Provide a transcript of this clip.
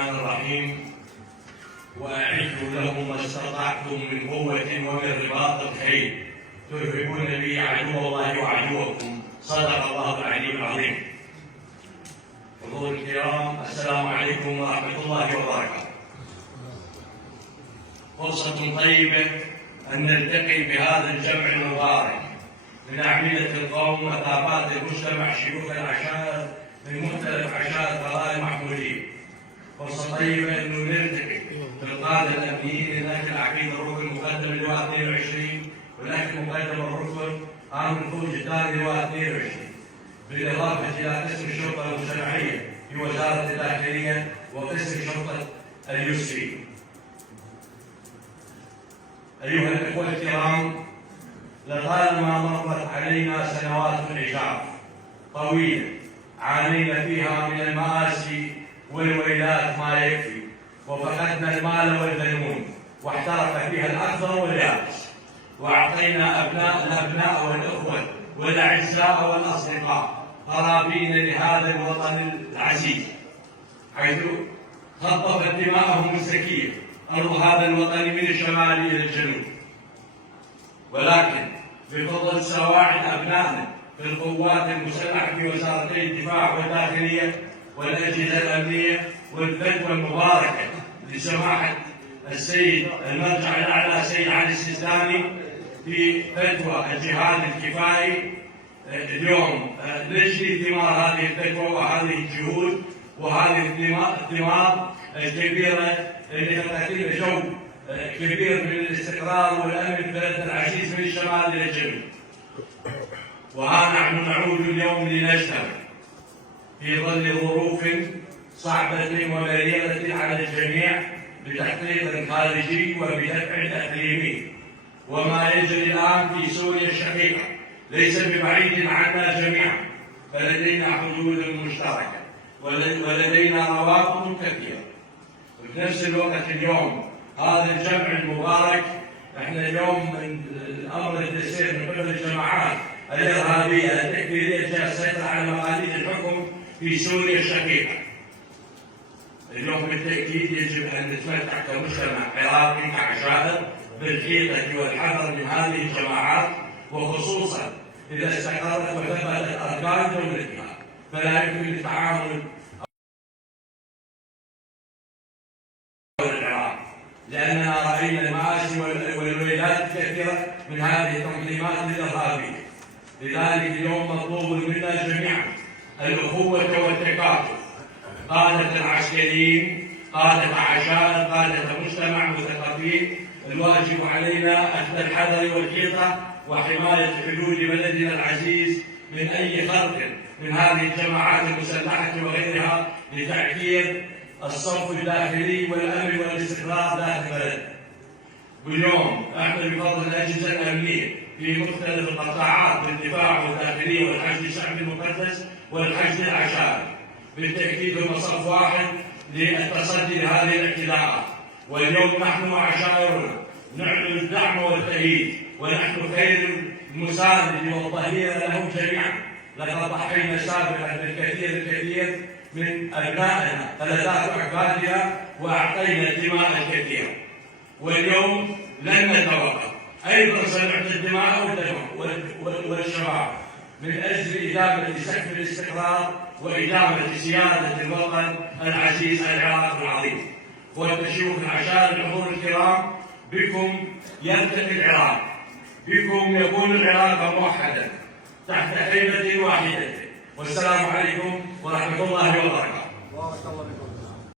الرحمن الرحيم. وأعدوا لهم ما استطعتم من قوة ومن رباط الخيل ترهبون به عدو الله وعدوكم. صدق الله العلي العظيم. حضور الكرام، السلام عليكم ورحمة الله وبركاته. فرصة طيبة أن نلتقي بهذا الجمع المبارك من أعمدة القوم وثابات المجتمع، شيوخ العشائر من مختلف عشائر قضايا المحمودية. فرصة طيبة أنه نلتقي بالقادة الأمنيين هناك العقيد الركن المقدم لواء 22 وهناك مقدم الركن عام الفوج الثاني لواء 22، بالإضافة إلى قسم الشرطة المجتمعية في وزارة الداخلية وقسم شرطة اليسري. أيها الإخوة الكرام، لطالما مرت علينا سنوات عجاف طويلة عانينا فيها من المآسي والويلات ما يكفي، وفقدنا المال والبنون، واحترق فيها الأخضر واليابس، وأعطينا الأبناء والإخوة والأعزاء والأصدقاء قرابين لهذا الوطن العزيز، حيث خطفت دماءهم الزكية أرض هذا الوطن من الشمال إلى الجنوب. ولكن بفضل سواعد أبنائنا في القوات المسلحة في وزارتي الدفاع والداخلية والأجهزة الأمنية والفتوى المباركة لسماحة السيد المرجع الأعلى سيد علي السيستاني في فتوى الجهاد الكفائي، اليوم نجني ثمار هذه الفتوى وهذه الجهود وهذه الثمار الكبيرة اللي تقدم جو كبير من الاستقرار والأمن في بلد العزيز من الشمال إلى الجنوب. وها نحن نعود اليوم لنجتمع في ظل ظروف صعبة ومريرة على الجميع بتحقيق خارجي وبدفع تأثيري. وما يجري الآن في سوريا الشقيقة ليس ببعيد عنا جميعا، فلدينا حدود مشتركة ولدينا روابط كثيرة. وفي نفس الوقت اليوم هذا الجمع المبارك، احنا اليوم الامر اللي يصير من قبل الجماعات الارهابيه التكفيريه جاء السيطره على مقاليد الحكم في سوريا الشقيقه. اليوم بالتاكيد يجب ان نتمتع كمجتمع عراقي كعشائر بالحيطه والحذر من هذه الجماعات، وخصوصا اذا استقرت وثبتت اركان دولتها، فلا يمكن التعامل لأننا رأينا المآسي والويلات الكثيرة من هذه التنظيمات الإرهابية. لذلك اليوم مطلوب منا جميعا الأخوة والتكاتف، قادة العسكريين، قادة عشائر، قادة مجتمع، مثقفين. الواجب علينا أخذ الحذر والحيطة وحماية حدود بلدنا العزيز من أي خرق من هذه الجماعات المسلحة وغيرها لتعكير الصف الداخلي والامن والاستقرار داخل بلدنا. واليوم احنا بفضل الاجهزه الامنيه في مختلف القطاعات بالدفاع والداخليه والحشد الشعبي المقدس والحشد العشائري بالتاكيد هم صف واحد للتصدي لهذه الاعتداءات. واليوم نحن وعشائرنا نعلن الدعم والتأييد، ونحن خير المساند والظهير لهم جميعا. لقد ضحينا سابقا بالكثير من أبنائنا فلذات أحفادنا وأعطينا الدماء الكثيرة، واليوم لن نتوقف. أيضا سنعطي الدماء والشباب من أجل إدامة سقف الاستقرار وإدامة سيادة الوطن العزيز العراق العظيم. والشيوخ العشائر الحضور الكرام، بكم يرتقي العراق، بكم يكون العراق موحدا تحت خيمة واحدة. والسلام عليكم ورحمة الله وبركاته.